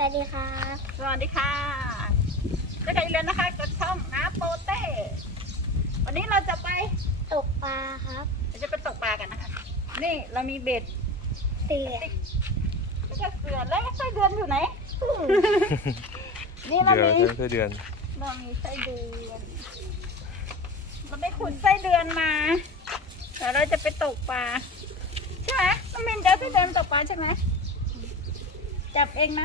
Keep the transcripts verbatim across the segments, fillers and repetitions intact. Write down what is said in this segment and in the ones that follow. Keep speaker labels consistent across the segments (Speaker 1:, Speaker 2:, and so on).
Speaker 1: วัสดีครับ
Speaker 2: สวัสดีค่ะเจะใครเรียนนะคะกดช่องน้ำโปเต้วันนี้เราจะไป
Speaker 1: ตกปลาครับ
Speaker 2: เราจะไปตกปลากันนะคะนี่เรามีเบ็ด
Speaker 1: เสือ
Speaker 2: แล้วก็เสือแล้วไส้เดือนอยู่ไหน นี่เรา
Speaker 3: เดือน
Speaker 2: มี
Speaker 3: ไส้เดือน
Speaker 2: เรามีไส้เดือนเราไปขุดไส้เดือนมาเดี๋ยวเราจะไปตกปลาใช่ไหมน้องมินจะไส้เดือนตกปลาใช่ไหมจับเองนะ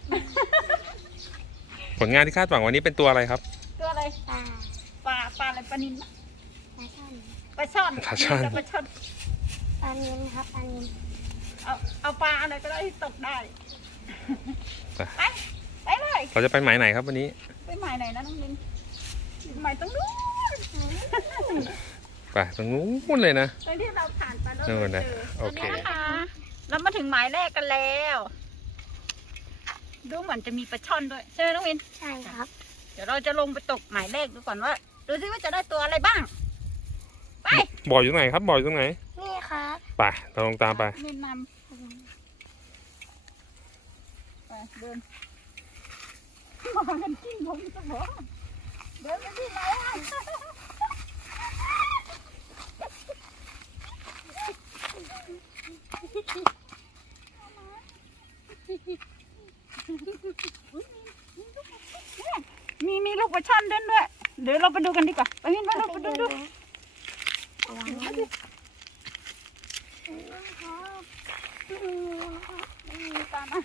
Speaker 3: ผลงานที่คาดหวังวันนี้เป็นตัวอะไรครับ
Speaker 2: ตัวอะไร
Speaker 1: ปลา
Speaker 2: ปลาปลาอะไรปลานิล
Speaker 1: ปลาช่อน
Speaker 2: ปลาช่อน
Speaker 3: ปลาช่อน
Speaker 2: ปลาช่อน
Speaker 1: ปลานิลครับปลานิล
Speaker 2: เอาเอาปลาอะไรก็ได้ที่ตกได้ไปไปเลย
Speaker 3: เราจะไปหมายไหนครับวันนี้
Speaker 2: ไปหมายไหนนะน้องมินหมายตรงนู้น
Speaker 3: ไปตรงนู้นเลยนะ
Speaker 2: ตรงที่เราผ่านไปแล้ว
Speaker 3: นู่
Speaker 2: เรา
Speaker 3: น
Speaker 2: เจ
Speaker 3: นะ
Speaker 2: อ
Speaker 3: โอ
Speaker 2: ตอน
Speaker 3: เค
Speaker 2: นี้นะคะเรามาถึงหมายแรกกันแล้วดูเหมือนจะมีปลาช่อนด้วยใช่ไหมน้องมิน
Speaker 1: ใช่ครับ
Speaker 2: เดี๋ยวเราจะลงไปตกหมายแรกดูก่อนว่าดูซิว่าจะได้ตัวอะไรบ้างไป
Speaker 3: บ่ออยู่ตรงไหนครับบ่ออยู่ตรงไหน
Speaker 1: นี่ครับ
Speaker 3: ไปเราลงตามไป
Speaker 2: มินนำไปเดินมากันกิ้งลงจะบอกเดินไปที่ไหนอ่ะมีมีลูกปลาช่อนเด่นด้วยเดี๋ยวเราไปดูกันดีกว่าไปมินมาเราไปดูดู
Speaker 1: วางไว้ครับ
Speaker 2: ตามมา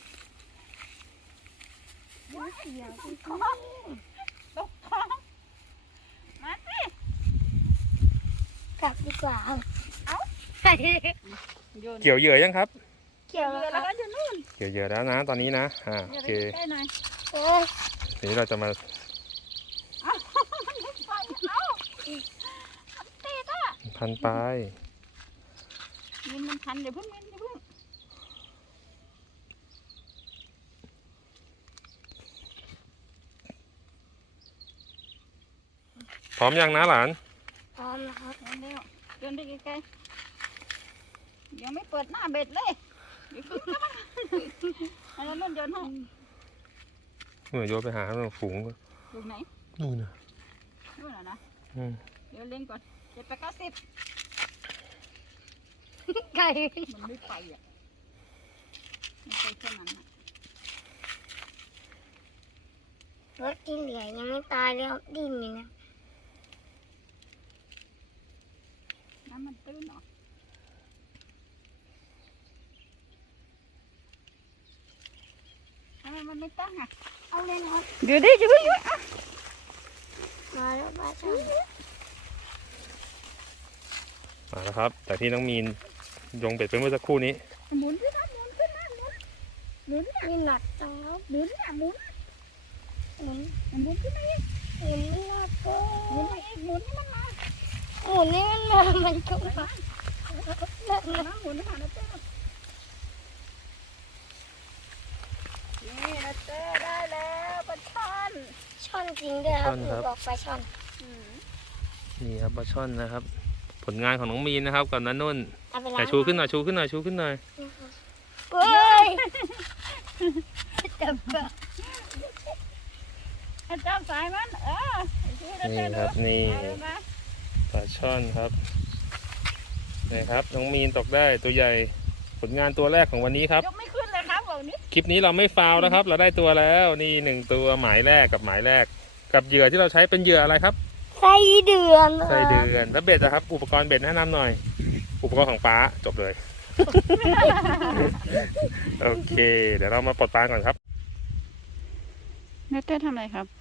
Speaker 1: เดี๋ยวพี่
Speaker 2: ขอตกคลองมาสิ
Speaker 1: กลับดีกว่าครับ
Speaker 2: โยน
Speaker 3: เกี่ยวเหยื่อยังครับ
Speaker 1: เกี่ยว
Speaker 2: เรือ
Speaker 1: แล้
Speaker 2: แล้ว ว
Speaker 1: ค
Speaker 2: ก็
Speaker 1: รับ
Speaker 2: อยู่นู่น
Speaker 3: เกี่ยวเหยื่อแล้วนะตอนนี้นะอ่า
Speaker 2: อ
Speaker 3: โอย่าง
Speaker 2: ไป
Speaker 3: เค
Speaker 2: ใกล้หน่อย
Speaker 1: โอ้ย
Speaker 3: ทีนี้เราจะมา
Speaker 2: เอ้ามันไม่ไปเอ้ามันติดอ่ะ
Speaker 3: พันปลาย
Speaker 2: มินมันพันเดี๋ยวเพิ่งมินเดี๋ยวเพิ่ง
Speaker 3: พร้อมยังนะหลาน
Speaker 1: พร้อมนะครับ
Speaker 2: เดินเร็วเดินไปไกลๆยังไม่เปิดหน้าเบ็ดเลยเดี๋ยวขึ้นมาเอาแล้วนุ่นโยนให้
Speaker 3: เหมือนโยนไปหาฝูง
Speaker 2: ดูไหน
Speaker 3: นู่นนะ
Speaker 2: นู่นน่ะนะ
Speaker 3: อืม
Speaker 2: เดี๋ยวเล่นก่อนเจ็ดไปเก้าสิบ
Speaker 1: ไก่
Speaker 2: มันไม่ไปอ่ะไม่ไปแค่นั้นอ่ะ
Speaker 1: รถกินเหลือยังไม่ตายเลยครับดิ้นอยู่นะ
Speaker 2: น้ำมันตื้นเหรอทำไมมันไม่ตั้งอ่ะ
Speaker 1: เอาเลยนะครับ
Speaker 2: เดี๋ยวดิจะเพิ่งหยุดอ่ะ
Speaker 1: มาแล้วปลาช่อน
Speaker 3: มาแล้วครับ แต่ที่น้องมีนยงเบ็ดไปเมื่อสักครู่นี้
Speaker 2: หมุนขึ้นนะหมุนขึ้นนะหมุนหมุนเนี่ย
Speaker 1: นี่หนักจังครับ
Speaker 2: หมุนเนี่ยหมุน
Speaker 1: หมุน
Speaker 2: หมุนขึ้นมาอีก
Speaker 1: หมุนไม่หนักก็
Speaker 2: หมุนมาอีกหมุนให้มันมา
Speaker 1: หมุนนี่มันมามันก็มาเลิก
Speaker 2: หมุน
Speaker 1: นะ
Speaker 2: นะหมุนหานะเจ้านี่นะเจ้าได้แล้วปลาช่อน
Speaker 1: ช่อนจริงด้วยครับ
Speaker 3: ช่อน
Speaker 1: ห
Speaker 3: ค
Speaker 1: นู
Speaker 3: รับ
Speaker 1: บอกปลาช่อน
Speaker 2: อืม
Speaker 3: นี่ครับปลาช่อนนะครับ ผลงานของน้องมีนนะครับกับน้านุ่น
Speaker 1: เอาไปล้าง
Speaker 3: แต่ชูขึ้นหน่อยชูขึ้นหน่อยชูขึ้นหน่อย
Speaker 1: เฮ้ยจับปลา
Speaker 2: ให้เจ้าสายมันเออช่วยนะ
Speaker 3: นี่
Speaker 2: เจ้า
Speaker 3: ค
Speaker 2: ดู
Speaker 3: รับนี่
Speaker 2: เอาเลยนะ
Speaker 3: ปลาช่อนครับนี่ครับน้องมีนตกได้ตัวใหญ่ผลงานตัวแรกของวันนี้ครับ
Speaker 2: ยกไม่ขึ้นเลยครับบอกนี้
Speaker 3: คลิปนี้เราไม่ฟาวล์นะครับ เราได้ตัวแล้วนี่หนึ่งตัวหมายแรกกับหมายแรก กับเหยื่อที่เราใช้เป็นเหยื่ออะไรครับ
Speaker 1: ไส้เดือน
Speaker 3: ไส้เดือนแล้วเบ็ดนะครับ อุปกรณ์เบ็ดแนะนำหน่อย อุปกรณ์ของป้าจบเลย โอเค เดี๋ยวเรามาปลดปลาก่อนครับ
Speaker 2: เนเต้ทำอะไรครับ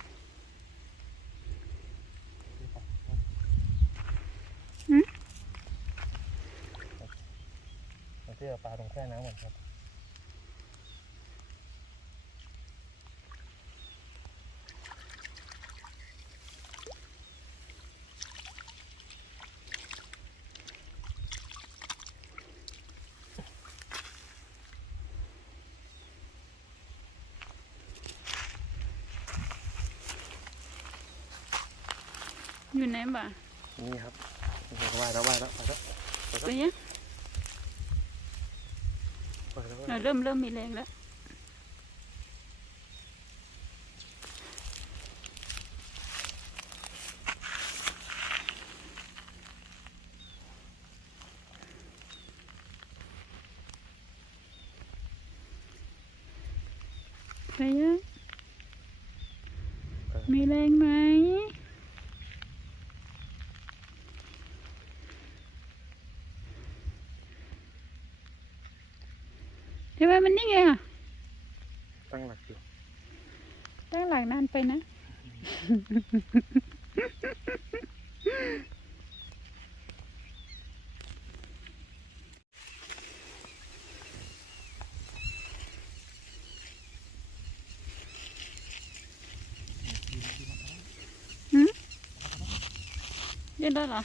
Speaker 3: เพื่อปลาตรงแค่น้ำก่อนครับ
Speaker 2: อยู่ไหนบ่า
Speaker 3: นี่ครับว่ายแล้วว่ายแล้วไปแล้ว
Speaker 2: ไปยัง
Speaker 3: ไปแล้ว
Speaker 2: เราเริ่มเริ่มมีแรงแล้วไปเยอะมีแรงไหมทำไมมันนิ่งเองอ่ะ
Speaker 3: ตั้งหลักอยู่
Speaker 2: ตั้งหลังนานไปนะ หืมยืนได้เหรอ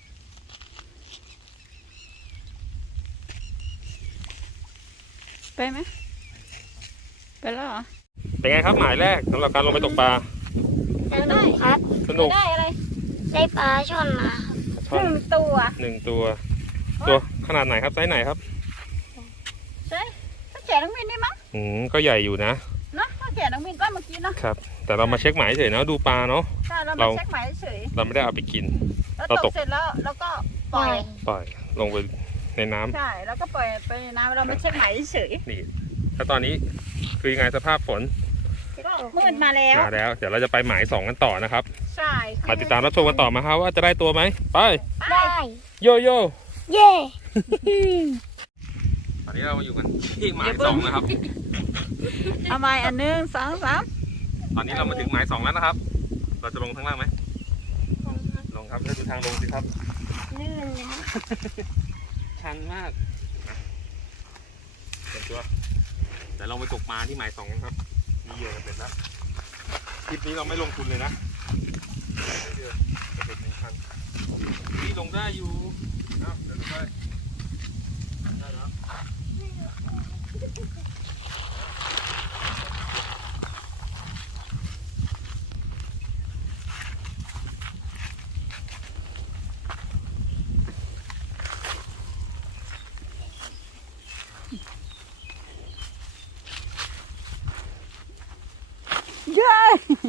Speaker 2: ไปไหม ไปแล้วเหรอ
Speaker 3: เป็นไงครับหมายแรกสำหรับการลงไปตกปลา
Speaker 1: สนุกครับ
Speaker 3: สนุก
Speaker 2: ได้อะไร
Speaker 1: ได้ปลาช่อนมาครับ
Speaker 3: ช่อน
Speaker 2: หนึ่งตัว
Speaker 3: หนึ่งตัว ตัวขนาดไหนครับไซส์ไหนครับ
Speaker 2: ใช่ถ้าแขนน้องมินนี่มั้ง
Speaker 3: อืมก็ใหญ่อยู่นะ
Speaker 2: เนาะถ้าแขนน้องมินก็เมื่อกี้เนาะ
Speaker 3: ครับ แต่เรามาเช็คหมายเฉยนะดูปลาเนาะ
Speaker 2: ใช่เรา
Speaker 3: เรา
Speaker 2: มาเช็คหมายเฉย
Speaker 3: เราไม่ได้เอาไปกิน
Speaker 2: แล้ว
Speaker 3: เรา
Speaker 2: ต
Speaker 3: ต
Speaker 2: ก
Speaker 3: ก
Speaker 2: เสร็จแล้วแล้วก็ปล่อย
Speaker 3: ปล่อยลงไปในน้ำ
Speaker 2: ใช่ แล้วก็ปล่อยไปในน้ำเรามาเช็คหมายเฉย
Speaker 3: นี่แล้วตอนนี้คือยังไงสภาพฝน
Speaker 2: มืดมาแล้ว
Speaker 3: มาแล้ว เดี๋ยวเราจะไปหมายสองกันต่อนะครับ
Speaker 2: ใช่
Speaker 3: มาติดตามรับชมกันต่อมาครับว่าจะได้ตัวไหมไป
Speaker 1: ได้
Speaker 3: โยโย่
Speaker 1: เย่
Speaker 3: ตอนนี้เรามาอยู่กันที่หมายสองนะครับ
Speaker 2: เอาไม้อันหนึ่งสองสาม
Speaker 3: ตอนนี้เรามาถึงหมายสองแล้วนะครับ เราจะลงข้างล่างไหมลงครับแล้วดูทางลงสิครับ
Speaker 1: ลื่นนะ
Speaker 3: ชันมากนะเตรียมตัวเดี๋ยวลองไปตกปลาที่หมายสองกันครับมีเหยื่อกันเป็นแล้วคลิปนี้เราไม่ลงทุนเลยนะเดี๋ยวจะเป็นหนึ่งพันนี่ลงได้อยู่เอาเดี๋ยวไปได้แล้ว
Speaker 2: เย้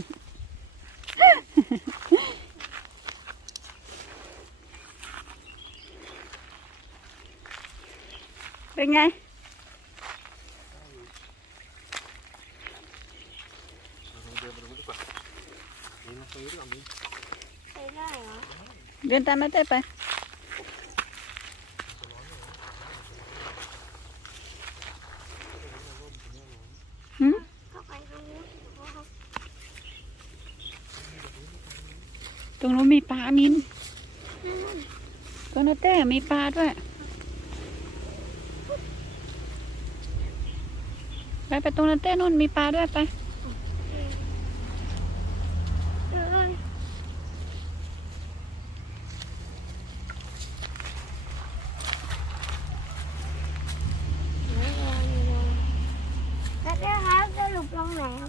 Speaker 2: เป็นไง
Speaker 3: เราลองเดินไปตรงนี้ดีกว่านี่นะตรงนี้ดีกว่ามี
Speaker 1: ไปได้เหรอ
Speaker 2: เดินตามแม่เต้ไปหืม
Speaker 1: เข้าไปตรงนู้น
Speaker 2: ตรงนู้นมีปลามินตรงนั้นเต้มีปลาด้วยไปไปตรงนั้นเต้นู่นมีปลาด้วยไป
Speaker 1: เออแล้วได้ครับจะหลบลงไหนครับ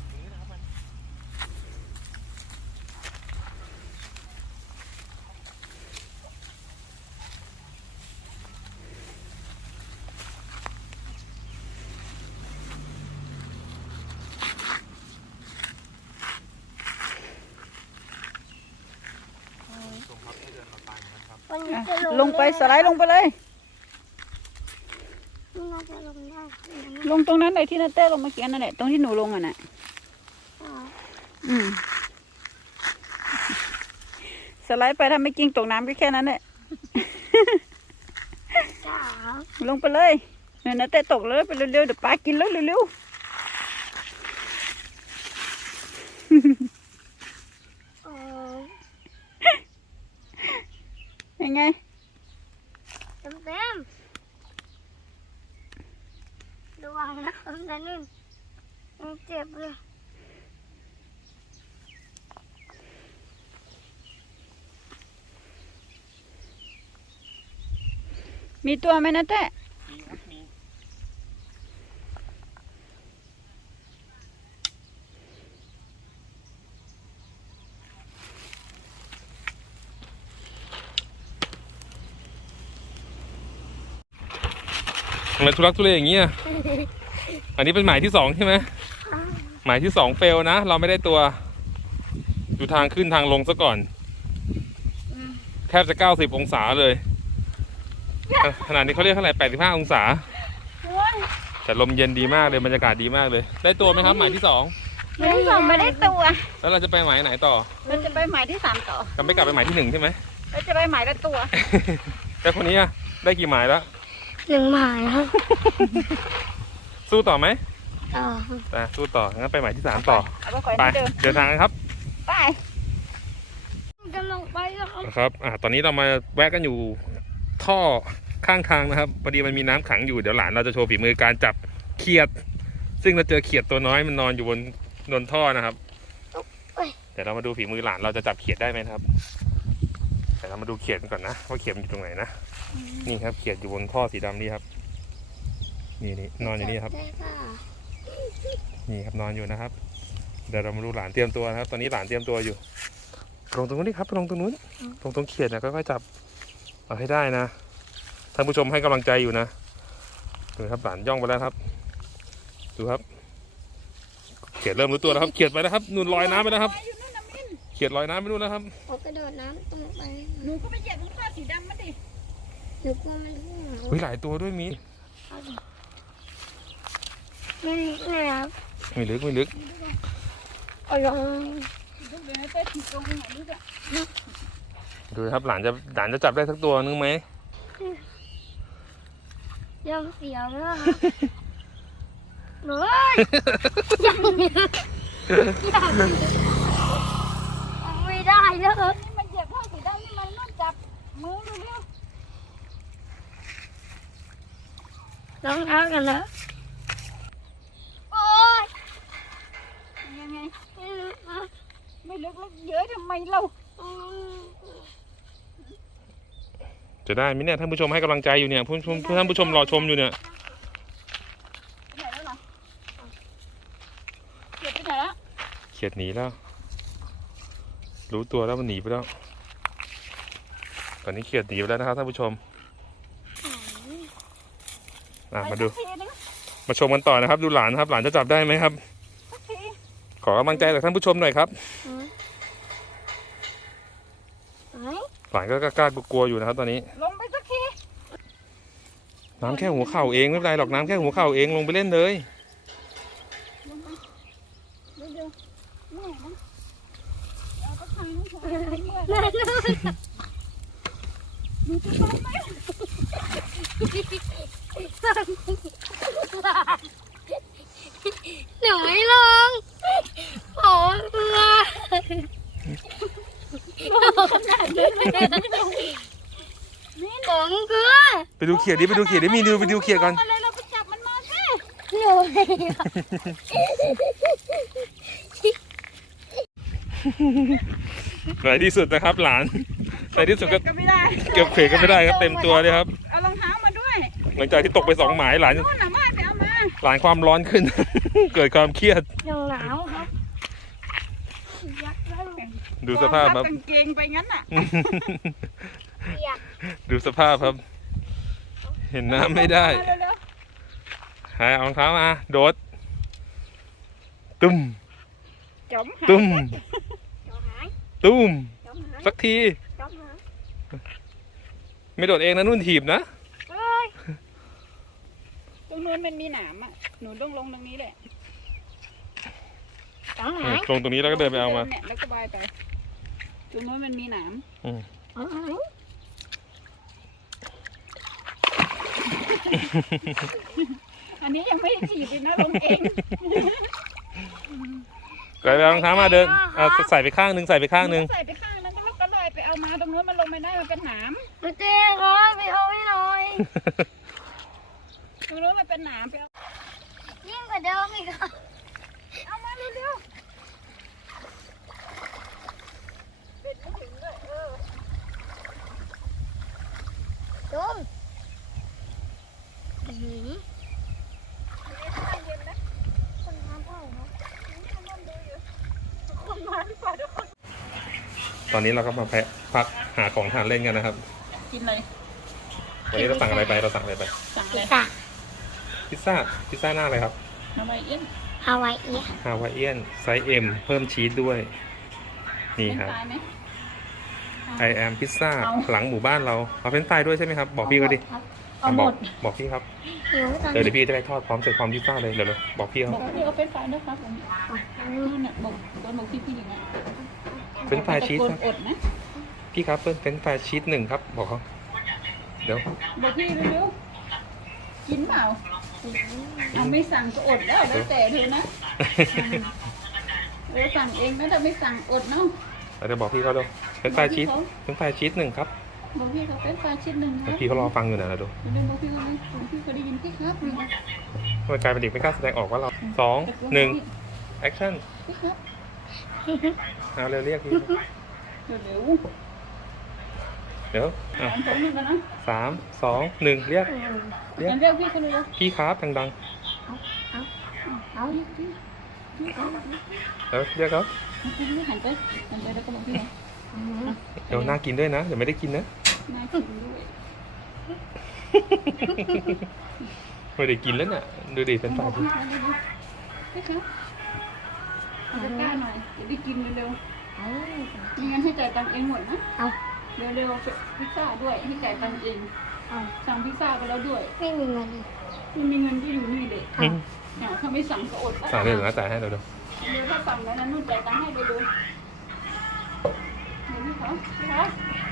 Speaker 3: ตรงครับให้เดินมาตายเหมือนกันครับ
Speaker 1: วันนี้
Speaker 2: อ่ะ
Speaker 1: จะ
Speaker 2: ลงไปสไลด์ลงไปเลย
Speaker 1: นี่น่าจะลงได้
Speaker 2: ลงตรงนั้นเลยที่นาเต้ลงเมื่อกี้นั่นแหละตรงที่หนูลงอ่ะน่ะ
Speaker 1: อ๋อ
Speaker 2: อืมสไลด์ไปถ้าไม่กิ้งตกน้ำก็แค่นั้นแหละ
Speaker 1: จ้า
Speaker 2: ลงไปเลยเนี่ยนาเต้ตกเลยไปเร็วๆเดี๋ยวปลากินแล้วเร็ว
Speaker 1: เออ
Speaker 2: ๆยังไง
Speaker 1: เต็มเต็มระวังนะครับนะนุ่นมันเจ็บเลย
Speaker 2: มีตัวไหมนาเต้
Speaker 3: มีครับมีทำไมทุลักทุเลอย่างเงี้ยอันนี้เป็นหมายที่สองใช่ไหมหมายที่สองเฟลนะ เราไม่ได้ตัว ดูทางขึ้นทางลงซะก่อน แทบจะเก้าสิบองศาเลย ขนาดนี้เขาเรียกเท่าไหร่แปดสิบห้าองศา
Speaker 2: โอ้ย
Speaker 3: แต่แต่ลมเย็นดีมากเลยบรรยากาศดีมากเลย ได้ตัวไหมครับหมายที่สอง
Speaker 2: ไม่ได้ส่งไม่ได้ตัว
Speaker 3: แล้วเราจะไปหมายไหนต่อ
Speaker 2: เราจะไปหมายที่สามต่อ
Speaker 3: จะไม่กลับไปหมายที่หนึ่งใช่ไหม
Speaker 2: เราจะไปหมายละตัว
Speaker 3: แล้วคนนี้อะได้กี่หมายแล้ว
Speaker 1: หนึ่งหมายครับ
Speaker 3: สู้ต่อไหม
Speaker 1: ต่อ
Speaker 3: อ่ะสู้ต่องั้นไปหมายที่สามต่อ
Speaker 2: เอาไปขอ
Speaker 3: ไป
Speaker 2: ที่เดิม
Speaker 3: เดินทางกันครับ
Speaker 2: ไป
Speaker 1: กำลังไปแล้วครับ
Speaker 3: นะครับอ่ะตอนนี้เรามาแวะกันอยู่ท่อข้างทางนะครับพอดีมันมีน้ำขังอยู่เดี๋ยวหลานเราจะโชว์ฝีมือการจับเขียด ซึ่งเราเจอเขียดตัวน้อยมันนอนอยู่บนบนท่อนะครับเดี๋ยวเรามาดูฝีมือหลานเราจะจับเขียดได้ไหมนะครับแต่เรามาดูเขียดกันก่อนนะว่าเขียดมันอยู่ตรงไหนนะนี่ครับเขียดอยู่บนท่อสีดำนี่ครับนี่นี่นอนอยู่นี่ครับ
Speaker 1: ได้ค่ะ
Speaker 3: นี่ครับนอนอยู่นะครับเดี๋ยวเรามาดูหลานเตรียมตัวนะครับ ตอนนี้หลานเตรียมตัวอยู่ลงตรงนู้นนี่ครับลงตรงนู้นตรงตรงเขียดนะค่อยๆจับเอาให้ได้นะท่านผู้ชมให้กำลังใจอยู่นะดูครับหลานย่องไปแล้วครับดูครับเขียดเริ่มรู้ตัวแล้วครับเขียดไปแล้วครับนุ่นลอยน้ำไปแล้วครับเขียดลอยน้ำไปนู่นแล้วครับ
Speaker 1: ผมกระโดดน้ำตรงไป
Speaker 2: หนูก็ไปเหยียบตรงท่อสีดำมาดิ
Speaker 1: หนูกลัวมันพุ่ง
Speaker 3: เฮ้ยหลายตัวด้วยมี
Speaker 1: ไม่ไม่ครับ
Speaker 3: ไม่ลึกไม่ลึก
Speaker 1: เอาลง
Speaker 2: ดูเลยนะเต้ถีบลงไปไหนนี่จ้ะ
Speaker 3: ดูครับหลานจะหลานจะจับได้สักตัวนึงไหม
Speaker 1: ยังเสียวนะครับเฮ้ยยังยังไม่ได้แล้วครับ
Speaker 2: นี่มันเหยียบท่อสีดำนี่มันต้องจับมือดูเร็ว
Speaker 1: รองเท้ากันแล้วโอ๊ย
Speaker 2: ยังไง
Speaker 1: ไม่รู้ครับ
Speaker 2: ไม่ลึกแล้วเยอะทำไมเรา
Speaker 1: อืม
Speaker 3: จะได้ไหมเนี่ยท่านผู้ชมให้กำลังใจอยู่เนี่ยผู้ชมท่านผู้ชมรอชมอยู่เนี่ย
Speaker 2: ไปไหนแล้วเหรอเหยียบไปไหนแล้ว
Speaker 3: เขียดหนีแล้ว รู้ตัวแล้วมันหนีไปแล้วตอนนี้เขียดหนีไปแล้วนะครับท่านผู้ชมอ่ะมาดู
Speaker 2: ไปสักทีนึง
Speaker 3: มาชมกันต่อนะครับ ดูหลานครับ หลานจะจับได้ไหมครับ
Speaker 2: สักที
Speaker 3: ขอกำลังใจจากท่านผู้ชมหน่อยครับ
Speaker 1: ไหน
Speaker 3: หลานก็กล้ากลัวๆอยู่นะครับ ตอนนี้
Speaker 2: ลงไปสักที
Speaker 3: น้ำแค่หัวเข่าเองไม่เป็นไรหรอกน้ำแค่หัวเข่าเองลงไปเล่นเลย
Speaker 2: ลงไปเร็วๆไม่นะเอาไปทางนู้นเถอะเมื่อย
Speaker 1: นั่นนู่น
Speaker 2: หนูจะลงไหม
Speaker 1: หนูไม่ลงโอ้ยกลัว
Speaker 2: ขนาดนี้ไม่ได้ลง
Speaker 1: นี่ผมกลัว
Speaker 3: ไปดูเขียดดิไปดูเขียดดิมีดูไปดูเขียดก่อน
Speaker 2: อะไรเราไปจับมันมาสิ
Speaker 1: หนูไม่ลง
Speaker 3: ในที่สุดนะครับ หลานในที่สุดก็
Speaker 2: ก็ไม่ได้
Speaker 3: เก็บเขียดก็ไม่ได้ครับเต็มตัวเลยครับ
Speaker 2: เอารองเท้ามาด้วย
Speaker 3: หลังจากที่ตกไปสองหมายหลาน
Speaker 2: นู่นน่ะมาไปเอามา
Speaker 3: หลานความร้อนขึ้น เกิดความเครียด
Speaker 1: ยังหนาวครับยักษ์แล้ว
Speaker 3: ดูสภาพครับ
Speaker 2: กางเกงไปงั้นน่ะ
Speaker 1: เปียก
Speaker 3: ดูสภาพครับ เห็นน้ำไม่ได้
Speaker 2: เร็ว
Speaker 3: หายเอารองเท้ามาโดดตุ้ม
Speaker 2: ๆจมหาย
Speaker 3: ตุ้ม
Speaker 1: จมหาย
Speaker 3: ตุ้ม
Speaker 1: จมหาย
Speaker 3: สักที
Speaker 1: จมหาย
Speaker 3: ไม่โดดเองนะนุ่นถีบนะ
Speaker 1: เอ้ย
Speaker 2: ตรงนู้นมันมีหนามอ่ะหนูต้องลงตรงนี้แหละ
Speaker 1: จมหาย
Speaker 3: ลงตรงนี้แล้วก็เดินไปเอามา
Speaker 2: เนี่ยแล้วก็บายไปตรงนู้นมันมีหนาม
Speaker 3: อืม
Speaker 1: จมหาย
Speaker 2: อันนี้ยังไม่ได้ฉีดเลยนะลงเอง
Speaker 3: ไปเอารองเท้ามาเดินเอาใส่ไปข้างหนึงใส่ไปข้างหนึง
Speaker 2: ใส่ไปข้างนั้นก็แล้วก็ลอยไปเอามาตรงนู้นมันลงไม่ได้มันเป็นหนาม
Speaker 1: มาเจ๊ครับไปเอาให้หน่อย
Speaker 2: ตรงนู้นมันเป็นหนามไปเอา
Speaker 1: ยิ่งกว่าเดิมอีกครับ
Speaker 2: เอามาเร็วๆปิดไม่ถึงเลยเออ
Speaker 1: จมอื้อหือ
Speaker 2: เย็นนะ
Speaker 1: คนน้ำเปล่าครับ
Speaker 2: คนมาดีกว่าทุกคน
Speaker 3: ตอนนี้เราก็มาแพะพักหาของทานเล่นกันนะครับ
Speaker 2: กินเลย
Speaker 3: วันนี้เราสั่งอะไรไปเราสั่งอะไรไป
Speaker 2: สั่งเล
Speaker 1: พิ
Speaker 2: ย
Speaker 1: ซซ่า
Speaker 3: พิซซ่าพิซซ่าหน้าอะไรครับ
Speaker 2: ฮาวายเอียน
Speaker 1: ฮาวายเอีย
Speaker 3: ฮาวายเอียนไซส์ M เพิ่มชีสด้วยนี่
Speaker 2: เป็น
Speaker 3: ครับ
Speaker 2: ตายไหม
Speaker 3: I am พิซซ่า
Speaker 2: เอา
Speaker 3: หลังหมู่บ้านเราเอาเฟรนช์ฟรายด้วยใช่ไหมครับบอกพี่เขาดิ
Speaker 1: ครับ
Speaker 2: เอาห
Speaker 3: บ
Speaker 2: ม
Speaker 3: อก
Speaker 2: ด
Speaker 3: บอกพี่ครับ
Speaker 1: หิวตอน
Speaker 3: เดี๋ยว
Speaker 1: นี้
Speaker 3: เดี๋ยวพี่จะได้ทอดพร้อมเสร็จความพิซซ่าเลยเดี๋ยวเดี๋ยวบอกพี่เขา
Speaker 2: บอกพี่เอาเป็นไฟด้วยครับผมนู่นน่ะบอกบอกบอกพี่พี่อย่างเงี้ย
Speaker 3: เป็นไฟรายชีส
Speaker 2: ตะ
Speaker 3: ค
Speaker 2: โก
Speaker 3: รับ
Speaker 2: นอดนะ
Speaker 3: พี่ครับเป็นเป็นไฟรายชีสหนึ่งครับบอกเขาเดี๋ยว
Speaker 2: บอกพี่เร็วๆกินเปล่าเอาไม่สั่งก็อดแล้วแล้วแต่เธอนะเออสั่งเองนะแต่ไม่สั่งอดเนาะ
Speaker 3: เดี๋ยวบอกพี่เขาดูเป็นไฟรายชีสเป็นไฟรายชีสหนึ่งครับ
Speaker 2: บอกพี่เขาเป็นไฟชิ้นหนึ่งค
Speaker 3: เดี๋
Speaker 2: รั
Speaker 3: ยว
Speaker 2: บ
Speaker 3: พี่เขารอฟังอยู่นะเราดู
Speaker 2: เดี๋ยวบอกพี่เขาเลยบอกพี่เขาได้ยินพี่ครับนี่นะ
Speaker 3: ทำไมกลายเป็นเด็กไม่กล้าแสดงออกว่าเราสองหนึ่งแอคชั่น
Speaker 2: พี่ครับ
Speaker 3: เอาเร็วเรียกพี่
Speaker 2: เร็ว
Speaker 3: เดี๋ยว
Speaker 2: ๆ
Speaker 3: อ่ะ
Speaker 2: สามสองหนึ่งกันนะ
Speaker 3: สามสองหนึ่งเรียกเรียก
Speaker 2: งั้นเรียกพี่เขาเลย
Speaker 3: พี่ครับดัง
Speaker 1: เอา
Speaker 2: พี่พี่พี่เอา
Speaker 3: ๆเดี๋ยวเรียกเขา
Speaker 2: พี่พี่หันไปหันไปแล้วก็บอกพี่เขา
Speaker 3: เดี๋ยวน่ากินด้วยนะเดี๋ยวไม่ได้กินนะ
Speaker 2: น่ากินด้วย
Speaker 3: ไม่ได้กินแล้วน่ะดูดิเป็นไฟรายชี
Speaker 2: พี่
Speaker 3: ส
Speaker 2: เขาเร็วๆพี่ครับเอาตะกร้าหน่อยเดี๋ยวได้กินเร็ว
Speaker 1: เอา
Speaker 2: ๆไม่งั้นให้จ่ายตังค์เองหมดนะ
Speaker 1: เอา
Speaker 2: เร็วๆพิซซ่าด้วยให้จ่ายตังค์เอง
Speaker 1: เอา
Speaker 2: สั่งพิซซ่าไปแล้วด้วย
Speaker 1: ไม่มีเงิน
Speaker 2: ไม่มีเงินก็อยู่นี่เลย
Speaker 3: อืม
Speaker 2: เนี่ยถ้าไม่สั่งก็อดแล้ว
Speaker 3: สั่งเลยเดี๋ยวนะจ่ายให้เดี๋ยวเดี๋ยว
Speaker 2: เดี๋ยวถ้าสั่งแล้วนะนุ่นจ่ายตังค์ให้ไปดูเดี๋ยวพี่เขาพี่คะ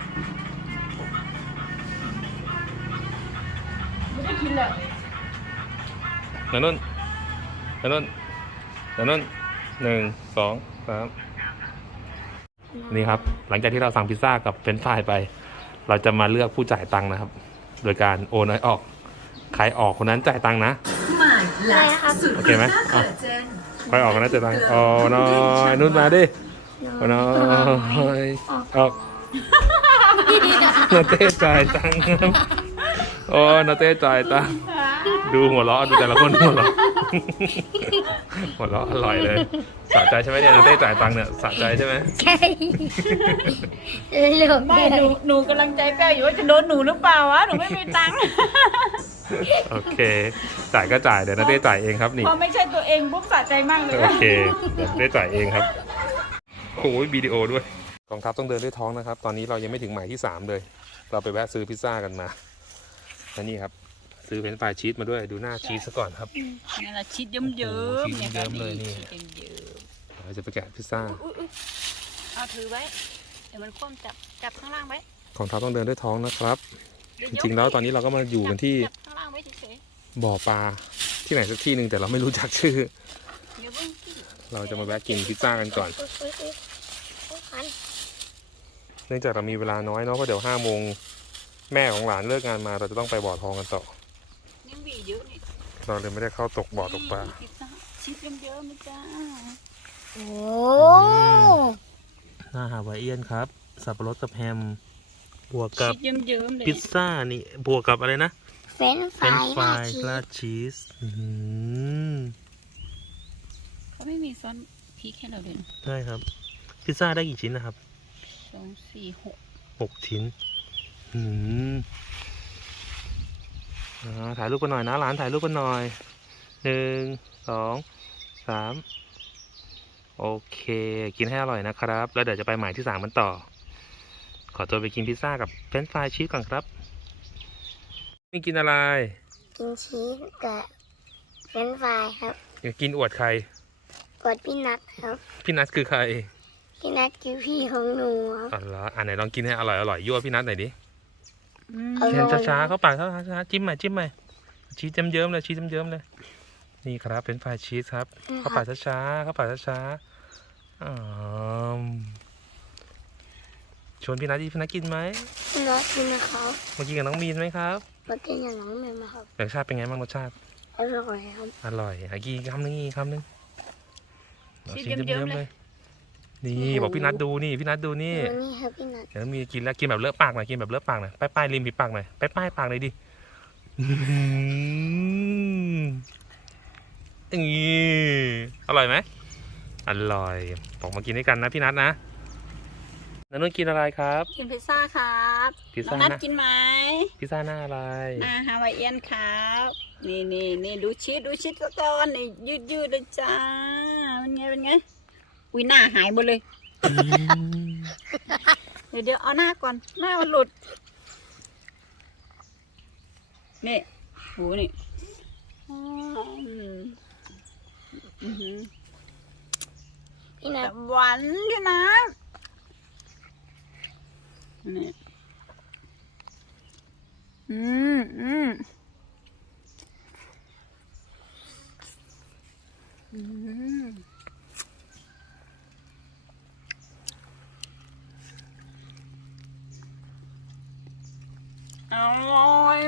Speaker 2: ไม่ได้กินเลย
Speaker 3: นั่นนุ่นนั่นนุ่นนั่นนุ่นหนึ่งสองสามนี่ครับหลังจากที่เราสั่งพิซซ่ากับเฟรนช์ฟรายไป เราจะมาเลือกผู้จ่ายตังค์นะครับ โดยการโอนน้อยออกใครออกคนนั้นจ่ายตังค์นะ
Speaker 4: ใหม่และสูตร
Speaker 3: โอเคไหม
Speaker 4: คอลลาเจน
Speaker 3: ใครออกคนนั้นจ่ายตังค์อ๋อน้อยนุ่นมาดิอ๋อน้อยออกนาเต้จ่ายตังค์ครับโอ้นาเต้จ่ายตังค์ดูหัวเราะดูแต่ละคนหัวเราะหัวเราะอร่อยเลยสะใจใช่ไหมเนี่ยนาเต้จ่ายตังค์เนี่ยสะใจใช่ไหม
Speaker 1: ใช่เหลือ
Speaker 2: ไม่หนูหนูกำลังใจแป้วอยู่ว่าจะโดนหนูหรือเปล่าวะหนูไม่มีตังค์
Speaker 3: โอเคจ่ายก็จ่ายเดี๋ยวนาเต้จ่ายเองครับนี่
Speaker 2: พอไม่ใช่ตัวเองปุ๊บสะใจมากเลย
Speaker 3: โอเคเดี๋ยวนาเต้จ่ายเองครับโอ้ยวิดีโอด้วยกองทัพต้องเดินด้วยท้องนะครับ ตอนนี้เรายังไม่ถึงหมายที่สามเลย เราไปแวะซื้อพิซซ่ากันมาและนี่ครับซื้อเฟรนช์ฟรายชีสมาด้วยดูหน้าชีสซะก่อนครับ
Speaker 2: นี่แหละชิดเยิ้มเยิ้ม
Speaker 3: โอ้โหชีสเยิ้มๆเลยนี่
Speaker 2: ชิดเยิ้ม
Speaker 3: เราจะไปแกะพิซซ่า
Speaker 2: ๆอุ๊ยเอาถือไว้เดี๋ยวมันคว่ำจับจับข้างล่างไว้
Speaker 3: กองทัพต้องเดินด้วยท้องนะครับ
Speaker 2: เดี๋ย
Speaker 3: จ
Speaker 2: ยก
Speaker 3: ริงๆแล้วตอนนี้เราก็มาอยู่กันที่
Speaker 2: จับข้างล่างไว้เฉย
Speaker 3: บ่อปลาที่ไหนสักที่หนึ่งแต่เราไม่รู้จักชื่อ
Speaker 2: ๆเดี๋ยวเพิ่งกิน
Speaker 3: เราจะมาแวะกินพิซซ่ากันก่อน
Speaker 1: อุ๊ยอุ๊ยอุ๊ยอุ๊ยคัน
Speaker 3: เนื่องจากเรามีเวลาน้อยเนาะเพราะเดี๋ยวห้าโมงแม่ของหลานเลิกงานมาเราจะต้องไปบ่อทองกันต่อ
Speaker 2: ยังมีเยอะนี่
Speaker 3: เราเลยไม่ได้เข้าตกบ่อตกปลา
Speaker 2: พิซซ่าชิดเยิ้มๆนะจ้า
Speaker 1: โอ้
Speaker 3: หน้าฮาวายเอียนครับ สับปะรดกับแฮมบวกกับ
Speaker 2: ชิดเยิ้มๆเลย
Speaker 3: พิซซ่านี่บวกกับอะไรนะ
Speaker 1: เฟรนช์ฟ
Speaker 3: เฟร
Speaker 1: ราน
Speaker 3: ช์
Speaker 1: ย
Speaker 3: ฟราย
Speaker 1: ชีส
Speaker 3: ราดชีสอื้อหือ
Speaker 2: เขาไม่มีซอสพริกให้เราเลยนะ
Speaker 3: ใช่ครับ พิซซ่าได้กี่ชิ้นนะครับ
Speaker 2: สองสี่หก
Speaker 3: หกชิ้นอื้อหืออ่าถ่ายรูปกันหน่อยนะหลานถ่ายรูปกันหน่อยหนึ่งสองสามโอเค กินให้อร่อยนะครับ แล้วเดี๋ยวจะไปหมายที่สามกันต่อ ขอตัวไปกินพิซซ่ากับเฟรนช์ฟรายชีสก่อนครับนี่กินอะไร
Speaker 1: กินชีสกับเฟรนช์ฟรายครับ
Speaker 3: อยากกินอวดใคร
Speaker 1: กดพี่นัทครับ
Speaker 3: พี่นัทคือใคร
Speaker 1: พี่นัทคือพี่ของหนูครับ
Speaker 3: อ๋อเหรออ่ะไหนลองกินให้อร่อยอร่อยยั่วพี่นัทหน่อยดิ
Speaker 2: อืม
Speaker 1: อร่อย
Speaker 3: เขียนช้าๆเข้าปากเข้าช้าๆจิ้มใหม่จิ้มใหม่ชีสเยิ้มๆเลยชีสเยิ้มๆเลยนี่ครับเป็นไฟรายชีสครับ เข้าปากช้าๆเข้าปากช้าๆอ๋อชวนพี่นัทดิพี่นัทกินไหม
Speaker 1: พี่นัทกินนะครับ
Speaker 3: มากินกับน้องมีนไหมครับ
Speaker 1: มากินอย่างน้องเมย์มาครับ
Speaker 3: รสชาติเป็นไงบ้างรสชาติ
Speaker 1: อร่อยครับ
Speaker 3: อร่อยอ่ะกินอีกคำหนึงอีกคำหนึงเอา
Speaker 2: ชิด
Speaker 3: ชีส
Speaker 2: เยิ้
Speaker 3: เยิ้
Speaker 2: ม
Speaker 3: ม
Speaker 2: ๆ
Speaker 3: ๆ
Speaker 2: เล
Speaker 3: เลย ยนี่บอกพี่นัทดูนี่พี่นัทดูนี่
Speaker 1: ดูนี่ครับพี่นัท
Speaker 3: เดี๋ยวมีกินแล้วกินแบบเลอะปากหน่อยกินแบบเลอะปากหน่อยป้ายป้ายริมฝีปากหน่อยป้ายป้ายปากเลยดิอื้อหืออย่างงี้อร่อยไหมอร่อยบอกมากินด้วยกันนะพี่นัทนะนันนุ่นกินอะไรครับ
Speaker 2: กินพิซซ่าครับ
Speaker 3: พิซซ่า
Speaker 2: น้องนัด
Speaker 3: นะ
Speaker 2: กินไหม
Speaker 3: พิซซ่าหน้าอะไร
Speaker 2: หน้าฮาวายเอียนครับ นี่นี่นี่ดูชีสดูชีสก่อนนี่ยืดยืดเลยจ้าเป็นไงเป็นไงอุ้ยหน้าหายหมดเลย เดี๋ยวเดี๋ยวเอาหน้าก่อนหน้ามันหลุดนี่หูนี่อืมอื้อหือ
Speaker 1: พี่นั
Speaker 2: แต่
Speaker 1: ท
Speaker 2: หวานอยู่นะนี่อืมอืมอืมอร่อย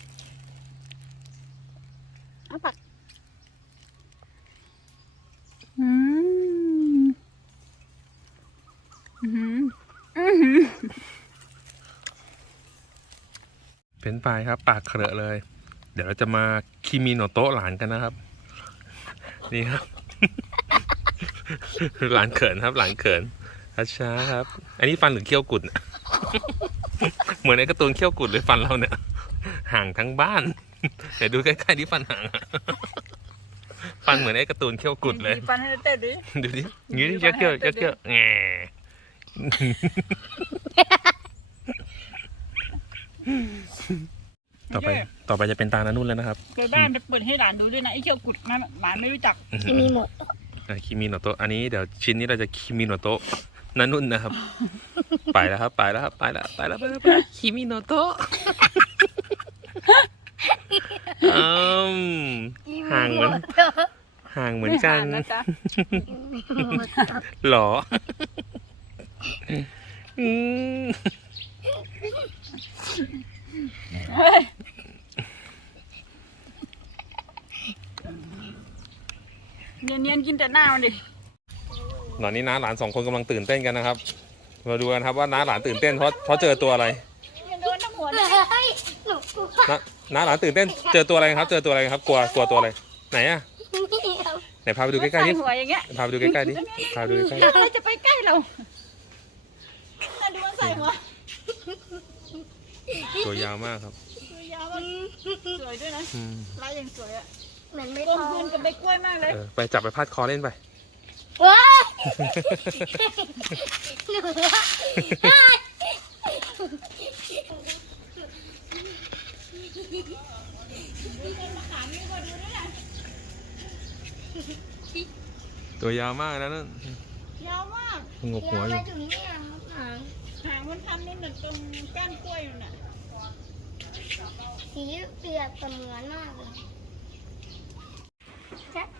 Speaker 2: เอาปักอืมอืมอืม
Speaker 3: เป็นปลายครับปากเคลอะเลย เดี๋ยวเราจะมาคิมิโนโตะหลานกันนะครับ นี่ครับ หลานเขินครับ หลานเขินช้าๆครับ อันนี้ฟันหรือเขี้ยวกุดเนี่ย เหมือนไอ้การ์ตูนเขี้ยวกุดเลยฟันเราเนี่ย ห่างทั้งบ้าน เดี๋ยวดูใกล้ๆที่ฟันห่าง ฟันเหมือนไอ้การ์ตูนเขี้ยวกุดเลย
Speaker 2: ฟันให้เต้นดิ
Speaker 3: ดูดิงี้ดิเยอะเยอะเยอะเยอะแง่ต่อไปต่อไปจะเป็นตานานุ่นแล้วนะครับ
Speaker 2: ไปบ้านไปเปิดให้หลานดูด้วยนะไอ้เขี้ยวกุดนั่นหลานไม่รู้จัก
Speaker 1: ที่มีหมด
Speaker 3: อ่ะคิมิโนโตะอันนี้เดี๋ยวชิ้นนี้เราจะคิมิโนโตะนานุ่นนะครับ ไปแล้วครับไปแล้วครับไปแล้วไปแล้วไปแล้วไปแล้วคิมิโนโตะอืมห่างเหมือนห่างเหมือนกัน
Speaker 2: ไม่หานะจ๊ะ
Speaker 3: หรออืม
Speaker 2: เฮ้ยเนียนๆกินแต่หน้ามันดิ
Speaker 3: ตอนนี้น้าหลานสองคนกำลังตื่นเต้นกันนะครับ มาดูกันครับว่าน้าหลานตื่นเต้นเพราะเพราะเจอตัวอะไร
Speaker 2: อย่าโดนน้ำหัว
Speaker 1: เฮ้
Speaker 2: นะ
Speaker 1: ยหนูกลัว
Speaker 3: น้าน้าหลานตื่นเต้นเจอตัวอะไรครับ เจอตัวอะไรครับ กลัวกลัวตัวอะไรไหนอะไหนพาไปดูใกล้ๆ
Speaker 2: ใส่
Speaker 3: ดิ
Speaker 2: หัวอย่างเงี้ย
Speaker 3: พาไปดูใกล้ๆดิพาไปดูใกล้
Speaker 2: เราจะไปใกล้เราแต่ดูมันใส่หัว
Speaker 3: ๆตัวยาวมากครับ
Speaker 2: ตัวยาวมันสวยด้วยนะ
Speaker 3: อืม
Speaker 2: ลายอย่างสวยอะ
Speaker 1: เหมือนไม่
Speaker 2: กล
Speaker 1: พ
Speaker 2: ม
Speaker 1: อก
Speaker 2: ลืนกับใบกล้วยมากเลย
Speaker 3: เออไปจับไปพาดคอเล่นไป
Speaker 1: ว้าหนู
Speaker 3: ตัวยาวมากนะนั่น
Speaker 2: ยาวมาก
Speaker 3: งกหัวอยู่
Speaker 1: ถึงเนี่ยหาง
Speaker 2: หางมันทำนู่นน่ะตรงก้านกล้วยนู่นน่ะ
Speaker 1: สีเปียกเสมือนมากเลยจ๊ะเอ๋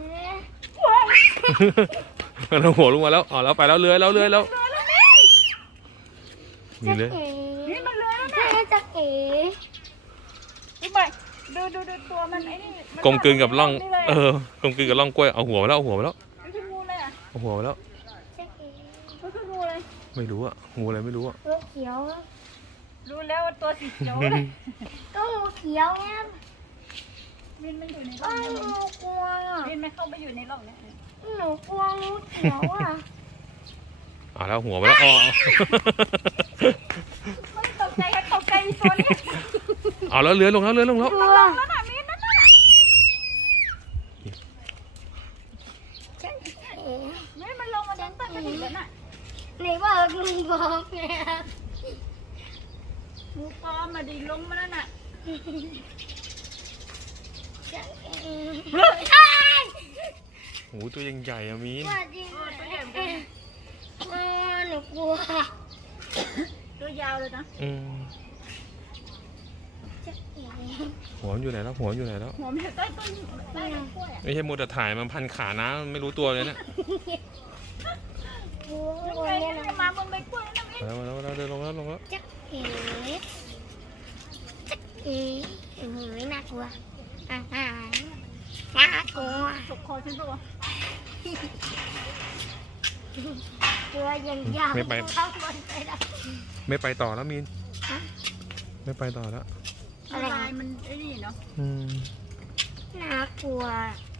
Speaker 3: มันหัวลงมาแล้วอ๋อแล้วไปแล้วเลื้อยแล้วเลื้อยแล้วนี่เลย
Speaker 1: จ๊ะเอ๋
Speaker 2: นี่มันเลื้อยแล้วนะ
Speaker 1: แม่จ๊ะเอ๋
Speaker 2: ดูไปดูดูดูตัวมันไอ้นี่มัน
Speaker 3: กลมกลืนกับร่อง
Speaker 2: นี่เลย
Speaker 3: เออกลมกลืนกับร่องกล้วยเอาหัวมาแล้วเอาหัวมาแล้ว
Speaker 2: มันคืองูเลยอ่ะ
Speaker 3: เอาหัวมาแล้ว
Speaker 1: จ๊ะเอ๋
Speaker 2: มันคืองูเลย
Speaker 3: ไม่รู้อะงูอะไรไม่รู้อะ
Speaker 1: ตัวเขียว
Speaker 2: รู้แล้วว่าตัวสีเขียวเลย
Speaker 1: ก็งูเขียวเนี่ย
Speaker 2: วินมันอยู่ใน
Speaker 1: ก็
Speaker 2: ร่อง
Speaker 1: ห
Speaker 2: เนี่ย
Speaker 1: นูกลัวอ่ะ
Speaker 2: วินมันเข้าไปอยู่ในร่องเนี่ย
Speaker 1: หนูกลัวงูเขียวอ่ะ
Speaker 3: เอาแล้วหัวมาแล้วอ๋อ
Speaker 2: ไม่ตกใจแค่ตกใจอีตัวนี้
Speaker 3: เอาแล้วเลื้อยลงแล้วเลื้อยลงแล้ว
Speaker 1: กลัว
Speaker 2: แล้วน่ะมีนั่นน่ะ
Speaker 1: จ๊ะเอ๋
Speaker 2: ไม่มันลงมาดันต้นกระถิ่นแล้วน่ะ
Speaker 1: ไหนบอกลุงบอกไง
Speaker 2: งูปลอมมาดิลงมาแล้วน่ะ
Speaker 1: จ๊ะเอ๋
Speaker 3: โอ้โหตัวยังใหญ่อะมีน
Speaker 1: ว่าจริงเออหนูกลัว
Speaker 2: ตัวยาวเลยนะ
Speaker 3: อืม
Speaker 1: จ๊ะเอ๋
Speaker 3: หัวมันอยู่ไหนแล้วหัวมันอยู่ไหนแล้ว
Speaker 2: หัวมันอยู่ใต้ต้นใต้ต้นกล้วยอ่ะ
Speaker 3: ไม่ใช่มูแต่ถ่ายมันพันขานะมันไม่รู้ตัวเลยนะ
Speaker 1: กลัว
Speaker 2: ยัง
Speaker 1: กลัว
Speaker 2: ไง
Speaker 1: เนี่ย
Speaker 2: มัน
Speaker 1: นะ
Speaker 2: จะมาบนใบกล้วยนั่นเอง
Speaker 3: มาแล้วมาแล้วมาแล้วเดินลงแล้วลงแล้ว
Speaker 1: จ๊ะเอ๋จ๊ะเอ๋หือไม่น่ากลัวอ่าฮะน่ากลัว
Speaker 2: ฉกคอฉันตัว
Speaker 1: ตัวยังยาวเข้าบนไปแล้ว
Speaker 3: ไม่ไปต่อแล้วมีนไม่ไปต่อแล้ว
Speaker 1: อะไร
Speaker 2: ลายมันไอ้นี่เนาะ
Speaker 3: อืม
Speaker 1: น่ากลัว
Speaker 2: เ